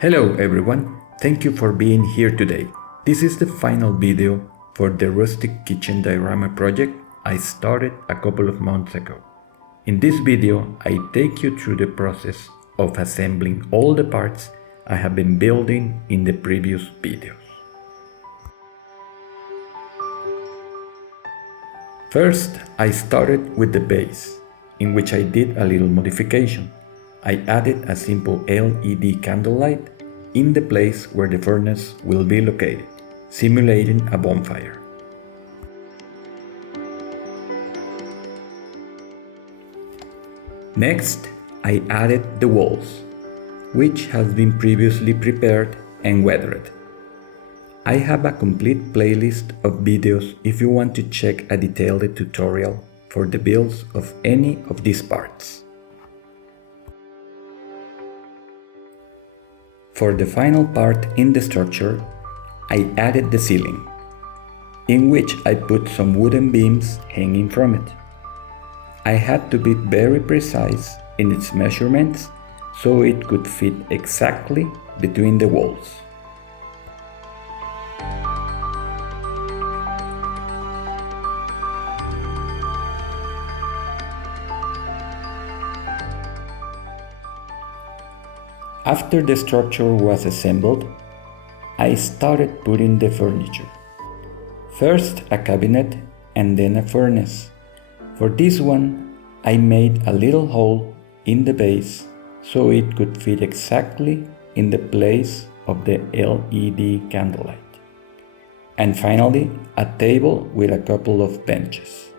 Hello everyone, thank you for being here today. This is the final video for the Rustic kitchen diorama project I started a couple of months ago. In this video, I take you through the process of assembling all the parts I have been building in the previous videos. First, I started with the base, in which I did a little modification. I added a simple LED candlelight in the place where the furnace will be located, simulating a bonfire. Next, I added the walls, which has been previously prepared and weathered. I have a complete playlist of videos if you want to check a detailed tutorial for the builds of any of these parts. For the final part in the structure, I added the ceiling, in which I put some wooden beams hanging from it. I had to be very precise in its measurements so it could fit exactly between the walls. After the structure was assembled, I started putting the furniture. First a cabinet and then a furnace. For this one, I made a little hole in the base so it could fit exactly in the place of the LED candlelight. And finally, a table with a couple of benches.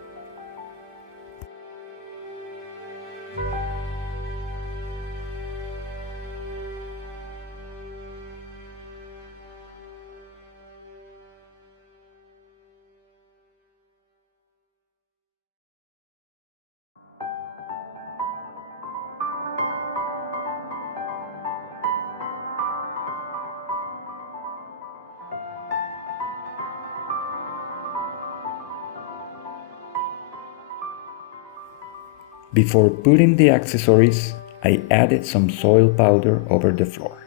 Before putting the accessories, I added some soil powder over the floor,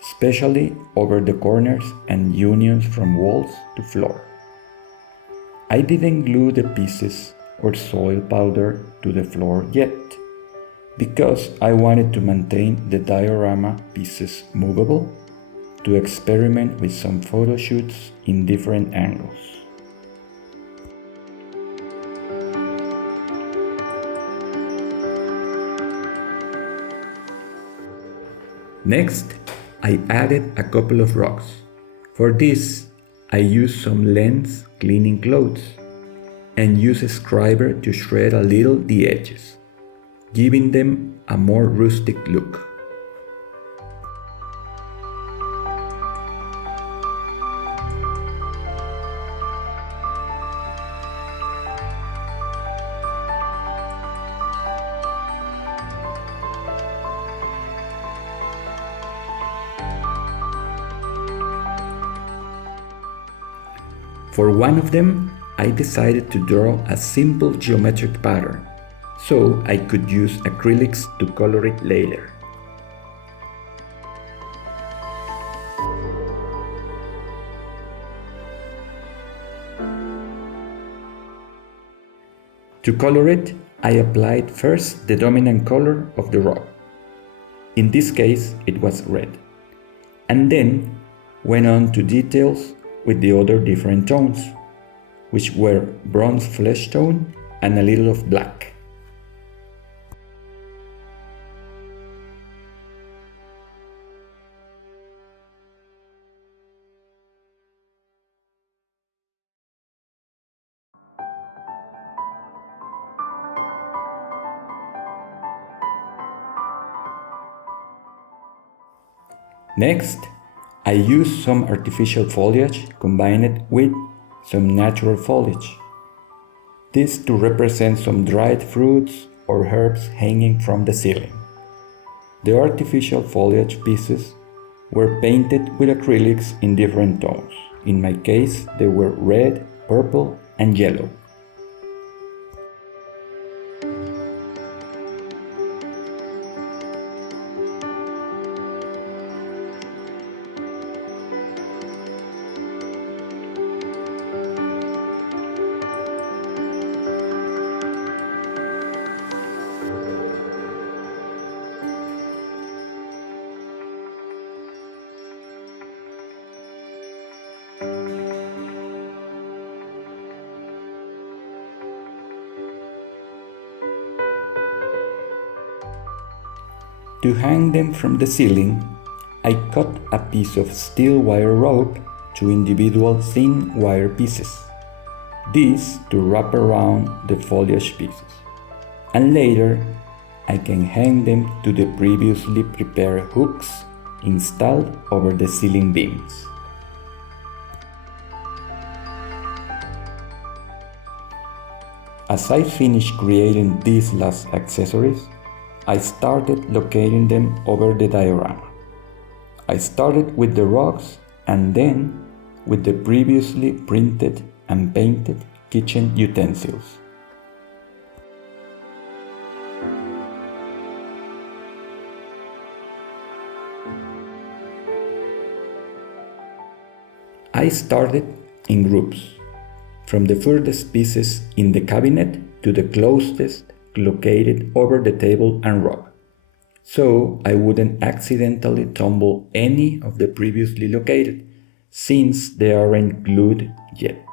especially over the corners and unions from walls to floor. I didn't glue the pieces or soil powder to the floor yet, because I wanted to maintain the diorama pieces movable to experiment with some photo shoots in different angles. Next, I added a couple of rocks. For this, I used some lens cleaning clothes and used a scriber to shred a little the edges, giving them a more rustic look. For one of them, I decided to draw a simple geometric pattern, so I could use acrylics to color it later. To color it, I applied first the dominant color of the rock. In this case, it was red, and then went on to details with the other different tones, which were bronze flesh tone and a little of black. Next, I used some artificial foliage combined with some natural foliage. This to represent some dried fruits or herbs hanging from the ceiling. The artificial foliage pieces were painted with acrylics in different tones. In my case, they were red, purple, and yellow. To hang them from the ceiling, I cut a piece of steel wire rope to individual thin wire pieces, this to wrap around the foliage pieces, and later I can hang them to the previously prepared hooks installed over the ceiling beams. As I finished creating these last accessories, I started locating them over the diorama. I started with the rugs and then with the previously printed and painted kitchen utensils. I started in groups, from the furthest pieces in the cabinet to the closest located over the table and rug, so I wouldn't accidentally tumble any of the previously located, since they aren't glued yet.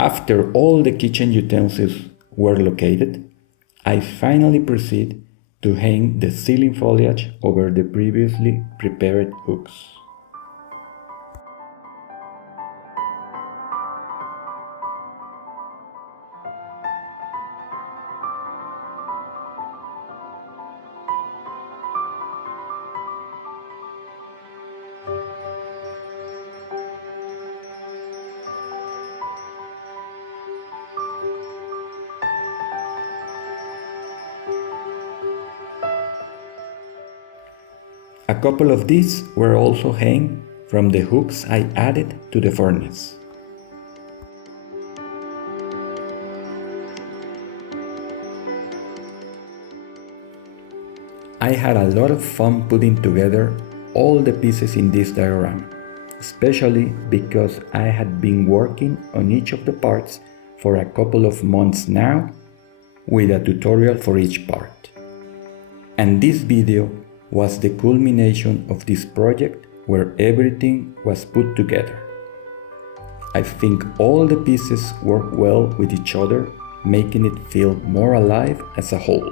After all the kitchen utensils were located, I finally proceed to hang the ceiling foliage over the previously prepared hooks. A couple of these were also hung from the hooks I added to the furnace. I had a lot of fun putting together all the pieces in this diorama, especially because I had been working on each of the parts for a couple of months now, with a tutorial for each part. And this video was the culmination of this project where everything was put together. I think all the pieces work well with each other, making it feel more alive as a whole.